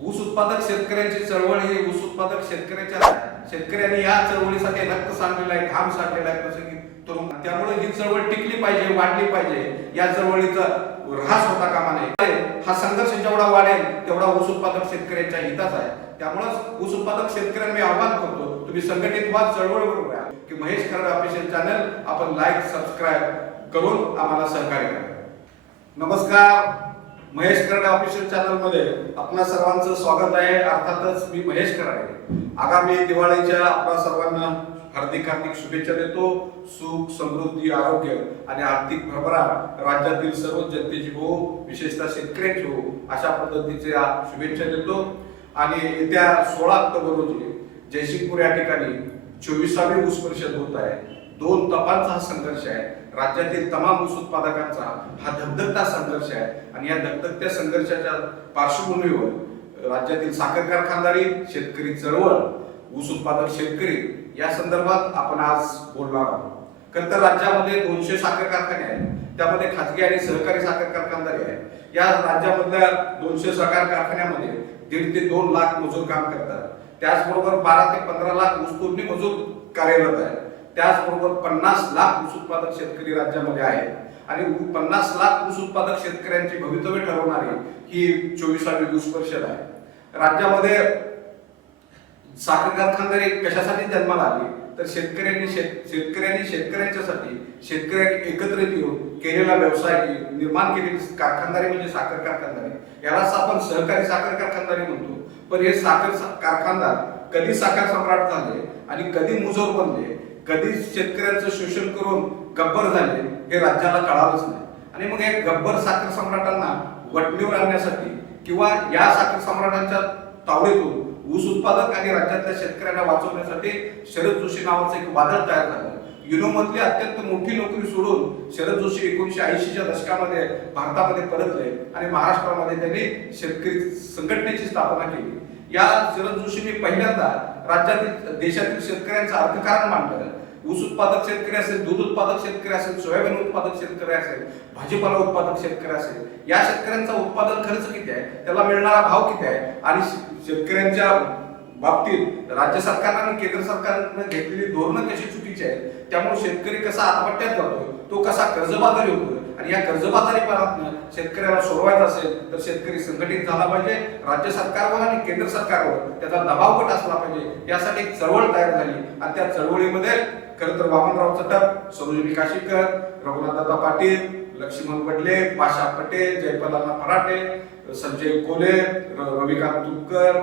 ऊस उत्पादक शेतकऱ्यांची चळवळ ही ऊस उत्पादक शेतकऱ्याच्या शेतकऱ्यांनी या चळवळीसाठी रक्त सांडलेलं आहे घाम सांडलेला आहे जसं की तरुण त्यामुळे ही चळवळ टिकली पाहिजे वाढली पाहिजे. या चळवळीचा ऱ्हास होता कामा नये हा संघर्ष जेवढा वाढेल तेवढा ऊस उत्पादक शेतकऱ्यांच्या हिताचा आहे. त्यामुळेच ऊस उत्पादक शेतकऱ्यांना मी आवाहन करतो तुम्ही संघटित व्हा चळवळ बरोबर की महेश खरड ऑफिशियल चॅनल आपण लाईक सबस्क्राईब करून आम्हाला सहकार्य करा. नमस्कार. महेश कराडे ऑफिशियल चॅनलमध्ये आपणा सर्वांचं स्वागत आहे. अर्थातच मी महेश कराडे आगामी दिवाळीच्या आपल्या सर्वांना हार्दिक हार्दिक शुभेच्छा देतो. सुख समृद्धी आरोग्य आणि आर्थिक भरभराट राज्यातील सर्व जनतेची हो विशेषतः शेतकऱ्यांची हो अशा पद्धतीचे शुभेच्छा देतो. आणि येत्या सोळा ऑक्टोबर रोजी जयसिंगपूर या ठिकाणी चोवीसावी ऊस परिषद होत आहे. दोन तपांचा हा संघर्ष आहे. राज्यातील तमाम ऊस उत्पादकांचा हा धगधगता संघर्ष आहे. आणि या धगधगत्या संघर्षाच्या पार्श्वभूमीवर राज्यातील साखर कारखानदारी शेतकरी चळवळ ऊस उत्पादक शेतकरी या संदर्भात आपण आज बोलणार आहोत. खर तर राज्यामध्ये दोनशे साखर कारखाने आहेत. त्यामध्ये खाजगी आणि सहकारी साखर कारखानदारी आहे. या राज्यामधल्या दोनशे साखर कारखान्यामध्ये दीड ते दोन लाख मजूर काम करतात. त्याचबरोबर बारा ते पंधरा लाख ऊसतोडणी मजूर कार्यरत आहे त्याचबरोबर पन्नास लाख ऊस उत्पादक शेतकरी राज्यामध्ये आहेत. आणि पन्नास लाख ऊस उत्पादक शेतकऱ्यांचे भवितव्य ठरवणारी ही चोवीसावी ऊस परिषद आहे. राज्यामध्ये साखर कारखानदारी कशासाठी जन्माला आली? तर शेतकऱ्यांनी शेत शेतकऱ्यांनी शेतकऱ्यांच्यासाठी शेतकऱ्यांनी एकत्रित येऊन केलेला व्यवसाय निर्माण केलेली कारखानदारी म्हणजे साखर कारखानदारी. यालाच आपण सहकारी साखर कारखानदारी म्हणतो. पण हे साखर कारखानदार कधी साखर सम्राट झाले आणि कधी मुजोर बनले कधी शेतकऱ्यांचं शोषण करून गब्बर झाले हे राज्याला कळालंच नाही. आणि मग हे गब्बर साखर सम्राटांना वटणीवर आणण्यासाठी किंवा या साखर सम्राटांच्या तावडीतून ऊस उत्पादक आणि राज्यातल्या शेतकऱ्यांना वाचवण्यासाठी शरद जोशी नावाचं एक वादळ तयार झालं. युनोमधली अत्यंत मोठी नोकरी सोडून शरद जोशी एकोणीशे ऐंशीच्या दशकामध्ये भारतामध्ये परतले आणि महाराष्ट्रामध्ये त्यांनी शेतकरी संघटनेची स्थापना केली. या शरद जोशींनी पहिल्यांदा राज्यातील देशातील शेतकऱ्यांचं अर्थकारण मांडलं. ऊस उत्पादक शेतकरी असेल दूध उत्पादक शेतकरी असेल सोयाबीन उत्पादक शेतकरी असेल भाजीपाला उत्पादक शेतकरी असेल या शेतकऱ्यांचा उत्पादन खर्च किती आहे? त्याला मिळणारा भाव किती आहे? आणि शेतकऱ्यांच्या बाबतीत राज्य सरकारनं आणि केंद्र सरकारनं घेतलेली धोरणं कशी चुकीची आहेत? त्यामुळे शेतकरी कसा आत्महत्यात जातोय तो कसा कर्जबाजारी होतोय? आणि या कर्जबाजारीपणातनं शेतकऱ्याला सोडवायचं असेल तर शेतकरी संघटित झाला पाहिजे. राज्य सरकारवर आणि केंद्र सरकारवर त्याचा दबाव कट असला पाहिजे. यासाठी एक चळवळ तयार झाली. आणि त्या चळवळीमध्ये खरं तर वामनराव चटप सरोजिनी काशीकर रघुनाथदादा पाटील लक्ष्मण पडले पाशा पटेल जयपालांना फराटे संजय कोले रविकांत तुपकर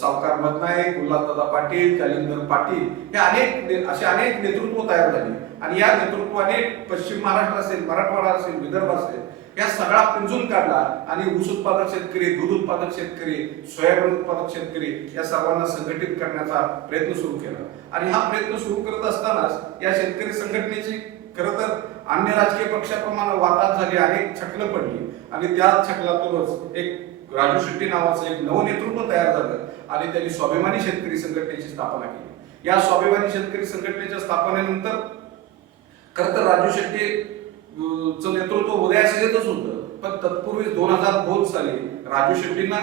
सावकार मदनाईक उल्हासदादा पाटील जालिंदर पाटील हे अनेक असे अनेक नेतृत्व तयार झाले. आणि या नेतृत्वाने पश्चिम महाराष्ट्र असेल मराठवाडा असेल विदर्भ असेल या सगळा पिंजून काढला. आणि ऊस उत्पादक शेतकरी दूध उत्पादक शेतकरी सोयाबीन उत्पादक शेतकरी या सर्वांना संघटित करण्याचा प्रयत्न सुरू केला. आणि हा प्रयत्न सुरू करत असतानाच या शेतकरी संघटनेची खरं तर अन्य राजकीय पक्षाप्रमाणे वाताहत झाली आणि छकलं पडली. आणि त्या छकलातूनच एक राजू शेट्टी नावाचं एक नवनेतृत्व तयार झालं आणि त्यांनी स्वाभिमानी शेतकरी संघटनेची स्थापना केली. या स्वाभिमानी शेतकरी संघटनेच्या स्थापनेनंतर खरं तर राजू शेट्टीचं नेतृत्व उदयास होतं. पण तत्पूर्वी दोन हजार दोन साली राजू शेट्टींना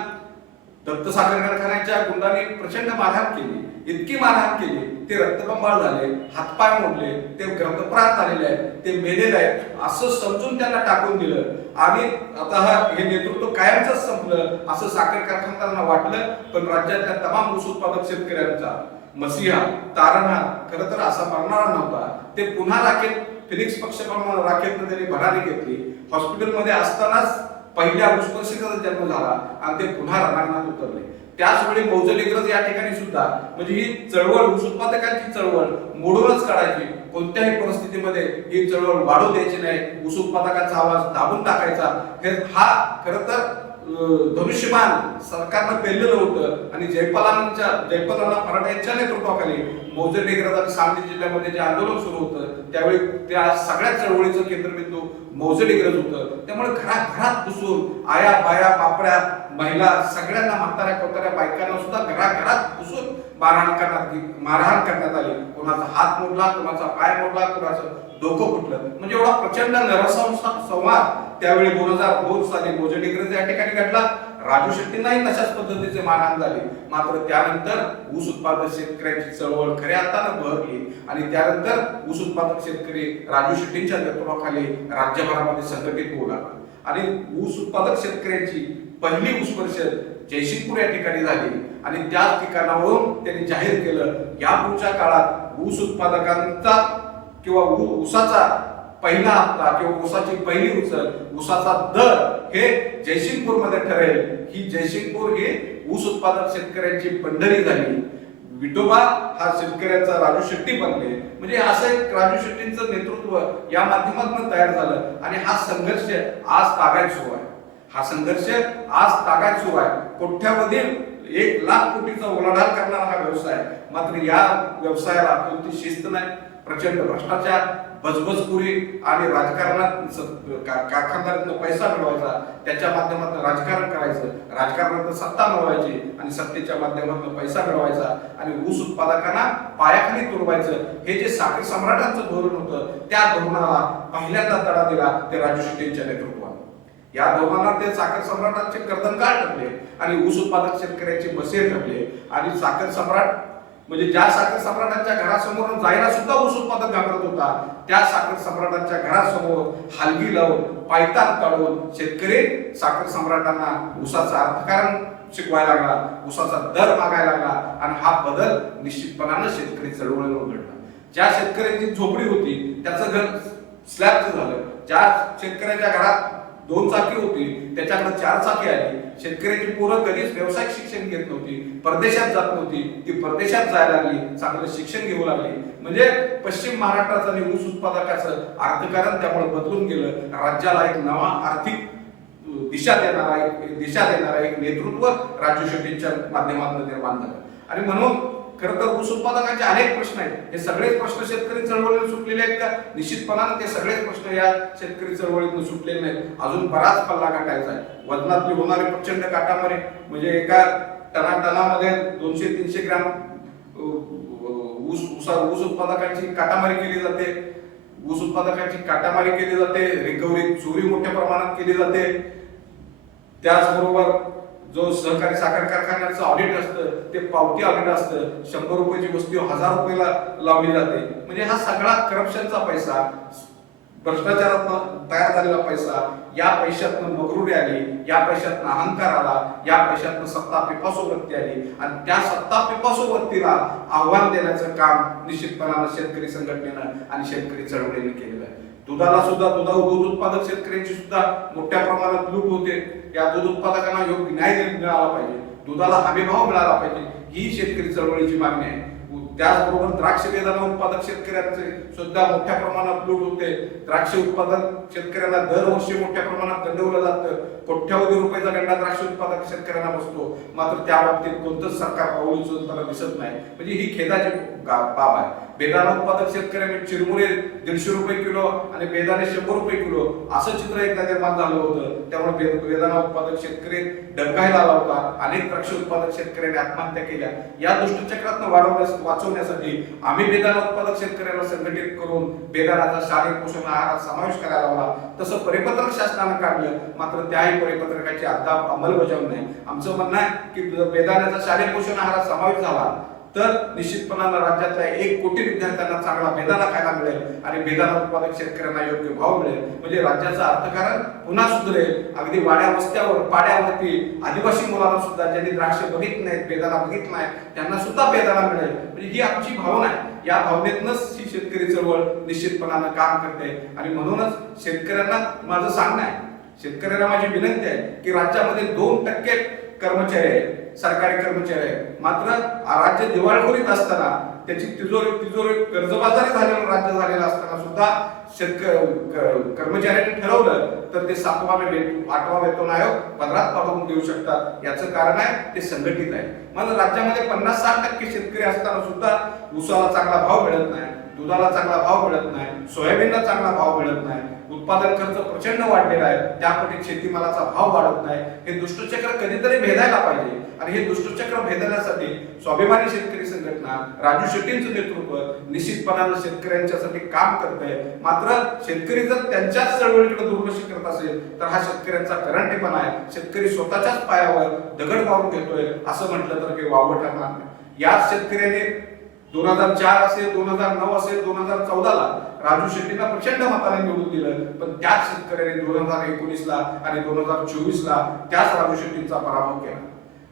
दत्त साखर कारखान्याच्या गुंडांनी प्रचंड मारहाण केली. इतकी मारहाण केली. ते रक्तबंबाळ झाले हातपाय मोडले ते ग्रंथप्रात झालेले आहेत ते मेलेले आहेत. असं समजून त्यांना टाकून दिलं. आणि आता हा हे नेतृत्व कायमच संपलं असं साखर कारखानदारांना वाटलं पण राज्यातल्या तमाम ऊस उत्पादक शेतकऱ्यांचा मसिहा तारणा खरं तर असा मरणारा नव्हता. ते पुन्हा राखेत फिनिक्स पक्षप्रमाणे राखेत त्यांनी भरारी घेतली. हॉस्पिटलमध्ये असतानाच पहिल्या ऊसपरिषदेचा जन्म झाला आणि ते पुन्हा रणांगणात उतरले. त्याचवेळी मौजलिग्रज या ठिकाणी सुद्धा म्हणजे ही चळवळ ऊस उत्पादकांची चळवळ मोडूनच काढायची. कोणत्याही परिस्थितीमध्ये ही चळवळ वाढू द्यायची नाही ऊस उत्पादकांचा आवाज दाबून टाकायचा. हे हा खर तर धनुष्यमान धनुष्यबाण सरकारनं पेरलेलं होतं. आणि जयपालांच्या जयपालांना फराडे यांच्या नेतृत्वाखाली मौजे डिग्रज आणि सांगली जिल्ह्यामध्ये जे आंदोलन सुरू होतं त्यावेळी त्या सगळ्या चळवळीचं केंद्रबिंदू मौजे डिग्रज होतं. त्यामुळे घराघरात घुसून आया बाया पापड्या महिला सगळ्यांना म्हाताऱ्या कोताऱ्या बायकांना सुद्धा घराघरात घुसून मारहाण करण्यात मारहाण करण्यात आली. कोणाचा हात मोडला कोणाचा पाय मोडला कोणाचं डोकं फुटलं. म्हणजे एवढा प्रचंड नरसंसा संवाद त्यावेळी दोन हजार दोन साली मोजे या ठिकाणी घडला. राजू शेट्टींनाही तशाच पद्धतीचे मारहाण झाले. मात्र त्यानंतर ऊस उत्पादक शेतकऱ्यांची चळवळ खऱ्या अर्थानं बहरली. आणि त्यानंतर ऊस उत्पादक शेतकरी राजू शेट्टींच्या नेतृत्वाखाली राज्यभरामध्ये संघटित होऊ लागला. आणि ऊस उत्पादक शेतकऱ्यांची पहिली ऊस परिषद जयसिंगपूर या ठिकाणी झाली. आणि त्याच ठिकाणावरून त्यांनी जाहीर केलं यापुढच्या काळात ऊस उत्पादकांचा किंवा ऊ- ऊसाचा पहिला हप्ता किंवा ऊसाची पहिली उचल ऊसाचा दर हे जयसिंगपूरमध्ये ठरेल. ही जयसिंगपूर ही ऊस उत्पादक शेतकऱ्यांची पंढरी झाली. विठोबा हा शेतकऱ्याचा राजू शेट्टी बनले. म्हणजे असं एक राजू शेट्टींचं नेतृत्व या माध्यमातून तयार झालं. आणि हा संघर्ष आज तागायत सुरू आहे. हा संघर्ष आज तागायत सुरू आहे. कोठ्यामध्ये एक लाख कोटीचा ओलाढाल करणारा हा व्यवसाय मात्र या व्यवसायाला कोणती शिस्त नाही. प्रचंड भ्रष्टाचार बजबजपुरी आणि राजकारणात स- कारखानदारीतनं पैसा मिळवायचा त्याच्या माध्यमातून राजकारण करायचं. राजकारणात सत्ता मिळवायची आणि सत्तेच्या माध्यमातून पैसा मिळवायचा आणि ऊस उत्पादकांना पायाखाली तुरवायचं हे जे साखर सम्राटांचं धोरण होतं त्या धोरणाला पहिल्यांदा तडा दिला ते राजू शेट्टींच्या नेतृत्वात या धोरणाला ते साखर सम्राटांचे कर्दनकाळ ठरले आणि ऊस उत्पादक शेतकऱ्याचे बसेर ठरले. आणि साखर सम्राट म्हणजे ज्या साखर सम्राटांच्या घरासमोर जायला सुद्धा ऊस उत्पादक घाबरत होता त्या साखर सम्राटांच्या घरासमोर हलगी लावून पायतान काढून शेतकरी साखर सम्राटांना ऊसाचं अर्थकारण शिकवायला लागला ऊसाचा दर मागायला लागला आणि हा बदल निश्चितपणानं शेतकरी चळवळीवर घडला. ज्या शेतकऱ्यांची झोपडी होती त्याचं घर स्लॅबचं झालं. ज्या शेतकऱ्याच्या घरात दोन चाकी होती त्याच्याकडे चार चाकी आली. शेतकऱ्याची पोरं कधीच व्यावसायिक शिक्षण घेत नव्हती परदेशात जात नव्हती. ती परदेशात जायला लागली चांगलं शिक्षण घेऊ लागली. म्हणजे पश्चिम महाराष्ट्राचं आणि ऊस उत्पादकाचं अर्थकारण त्यामुळे बदलून गेलं. राज्याला एक नवा आर्थिक दिशा देणारा एक दिशा देणारा एक नेतृत्व राजू शेट्टींच्या माध्यमातून निर्माण झालं. आणि म्हणून खरं तर ऊस उत्पादकांचे अनेक प्रश्न आहेत. हे सगळेच प्रश्न शेतकरी चळवळीतून सुटलेले आहेत का? निश्चितपणानं ते सगळेच प्रश्न या शेतकरी चळवळीतून सुटलेले नाहीत. अजून बराच पल्ला काटायचा आहे. वजनातली होणारी प्रचंड काटामारी. म्हणजे एका टना टनामध्ये दोनशे तीनशे ग्राम ऊस ऊसा ऊस उत्पादकांची काटामारी केली जाते. ऊस उत्पादकांची काटामारी केली जाते. रिकव्हरी चोरी मोठ्या प्रमाणात केली जाते. त्याचबरोबर जो सहकारी साखर कारखान्याचं ऑडिट असतं ते पावती ऑडिट असतं. शंभर रुपयाची वस्तू हजार रुपयाला लावली जाते. म्हणजे हा सगळा करप्शनचा पैसा भ्रष्टाचारातनं तयार झालेला पैसा या पैशातनं मगरुरी आली या पैशातनं अहंकार आला या पैशातनं सत्ता पिपासो आली. आणि त्या सत्ता पिपासो आव्हान देण्याचं काम निश्चितपणानं शेतकरी संघटनेनं आणि शेतकरी चळवळीने केलेलं आहे. दुधाला सुद्धा दुधा दूध उत्पादक शेतकऱ्यांची सुद्धा मोठ्या प्रमाणात लूट होते. या दूध उत्पादकांना योग्य मिळाला पाहिजे. दुधाला हमीभाव मिळाला पाहिजे. ही शेतकरी चळवळीची मागणी आहे. त्याचबरोबर द्राक्ष बेदाना उत्पादक शेतकऱ्यांचे सुद्धा मोठ्या प्रमाणात लूट होते. द्राक्ष उत्पादक शेतकऱ्यांना दरवर्षी मोठ्या प्रमाणात दंडवलं जातं कोट्यावधी रुपयाचा दंडा द्राक्ष उत्पादक शेतकऱ्यांना बसतो. मात्र त्या बाबतीत कोणतंच सरकार पाऊल उचलताना दिसत नाही. म्हणजे ही खेदाची बाब आहे? बेदाना उत्पादक शेतकऱ्यांनी चिरमुरे दीडशे रुपये किलो आणि बेदाने शंभर रुपये किलो असं चित्र एकदा निर्माण झालं होतं. त्यामुळे बे- बेदाणा उत्पादक शेतकरी डंकायला आला होता. अनेक द्राक्ष उत्पादक शेतकऱ्यांनी आत्महत्या केल्या. या दुष्टचक्रातनं वाढवण्यास वाचवण्यासाठी आम्ही बेदाना उत्पादक शेतकऱ्यांना संघटित करून बेदानाचा शारीरिक पोषण आहारात समावेश करायला हवा तसं परिपत्रक शासनानं काढलं. मात्र त्याही परिपत्रकाची अद्याप अंमलबजावणी नाही. आमचं म्हणणं आहे की जर बेदाण्याचा शारीरिक पोषण आहारात समावेश झाला. तर निश्चितपणानं राज्यातल्या एक कोटी विद्यार्थ्यांना चांगला बेदाना खायला मिळेल आणि बेदाना उत्पादक शेतकऱ्यांना योग्य भाव मिळेल. म्हणजे राज्याचं अर्थकारण पुन्हा सुधरेल. अगदी वाड्या वस्त्यावर पाड्यावरती आदिवासी मुलांना सुद्धा ज्यांनी द्राक्ष बघितले नाहीत बेदाना बघितला नाही त्यांना सुद्धा बेदाना मिळेल. म्हणजे ही आमची भावना आहे. या भावनेतनच ही शेतकरी चळवळ निश्चितपणानं काम करते. आणि म्हणूनच शेतकऱ्यांना माझं सांगणं आहे. शेतकऱ्यांना माझी विनंती आहे की राज्यामध्ये दोन टक्के कर्मचारी आहेत. सरकारी कर्मचारी आहे. मात्र राज्य दिवाळखोरीत असताना त्याची तिजोरी तिजोरी कर्जबाजारी झालेलं राज्य झालेलं असताना सुद्धा शेतकरी कर्मचाऱ्यांनी ठरवलं तर ते सातवा वेतन आठवा वेतन आयोग पंधरात पाठवून देऊ शकतात. याचं कारण आहे ते संघटित आहे. मला राज्यामध्ये पन्नास साठ टक्के शेतकरी असताना सुद्धा ऊसाला चांगला भाव मिळत नाही दुधाला चांगला भाव मिळत नाही सोयाबीनला चांगला भाव मिळत नाही. उत्पादन खर्च प्रचंड वाढलेला आहे. त्यापटी शेतीमालाचा भाव वाढत नाही. हे दुष्टचक्र कधीतरी भेदायला पाहिजे. आणि हे दुष्टचक्र भेदण्यासाठी स्वाभिमानी शेतकरी संघटना राजू शेट्टींचं नेतृत्व निश्चितपणानं शेतकऱ्यांच्यासाठी काम करत आहे. मात्र शेतकरी जर त्यांच्याच चळवळीकडे दुर्लक्ष करत असेल तर हा शेतकऱ्यांचा करंटीपणा आहे. शेतकरी स्वतःच्याच पायावर दगड पाहून घेतोय असं म्हटलं तर काही वावं ठरणार नाही. याच शेतकऱ्याने दोन हजार चार असेल दोन हजार नऊ असेल दोन हजार चौदाला राजू शेट्टींना प्रचंड मताने निवडून दिलं. पण त्याच शेतकऱ्याने दोन हजार एकोणीस ला आणि दोन हजार चोवीस ला त्याच राजू शेट्टींचा पराभव केला.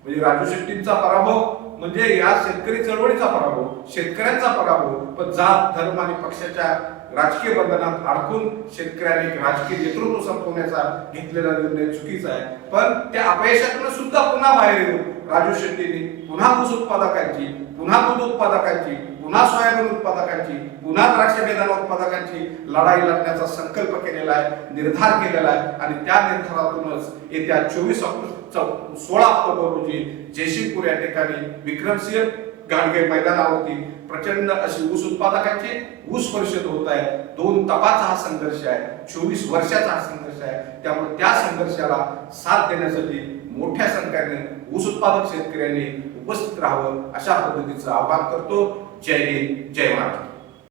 म्हणजे राजू शेट्टींचा पराभव म्हणजे या शेतकरी चळवळीचा पराभव शेतकऱ्यांचा पराभव पण जात धर्म आणि पक्षाच्या राजकीय बंधनात अडकून शेतकऱ्यांनी राजकीय नेतृत्व संपवण्याचा घेतलेला निर्णय चुकीचा आहे. पण त्या अपयशातून सुद्धा पुन्हा बाहेर येऊन राजू शेट्टीने पुन्हा ऊस उत्पादकांची पुन्हा दूध उत्पादकांची पुन्हा सोयाबीन उत्पादकांची पुन्हा द्राक्ष बेदाणा उत्पादकांची लढाई लढण्याचा संकल्प केलेला आहे निर्धार केलेला आहे. आणि त्या निर्धारातूनच येत्या चोवीस ऑक्टोबर सोळा ऑक्टोबर रोजी जयशिंगपूर या ठिकाणी विक्रमसिंह गाडगे मैदानावरती प्रचंड अशी ऊस उत्पादकांचे ऊस परिषद होत आहे. दोन तपाचा हा संघर्ष आहे. चोवीस वर्षाचा हा संघर्ष आहे. त्यामुळे त्या संघर्षाला साथ देण्यासाठी मोठ्या संख्येने ऊस उत्पादक शेतकऱ्यांनी उपस्थित राहावं अशा पद्धतीचं आवाहन करतो. जय हिंद जय महाराष्ट्र.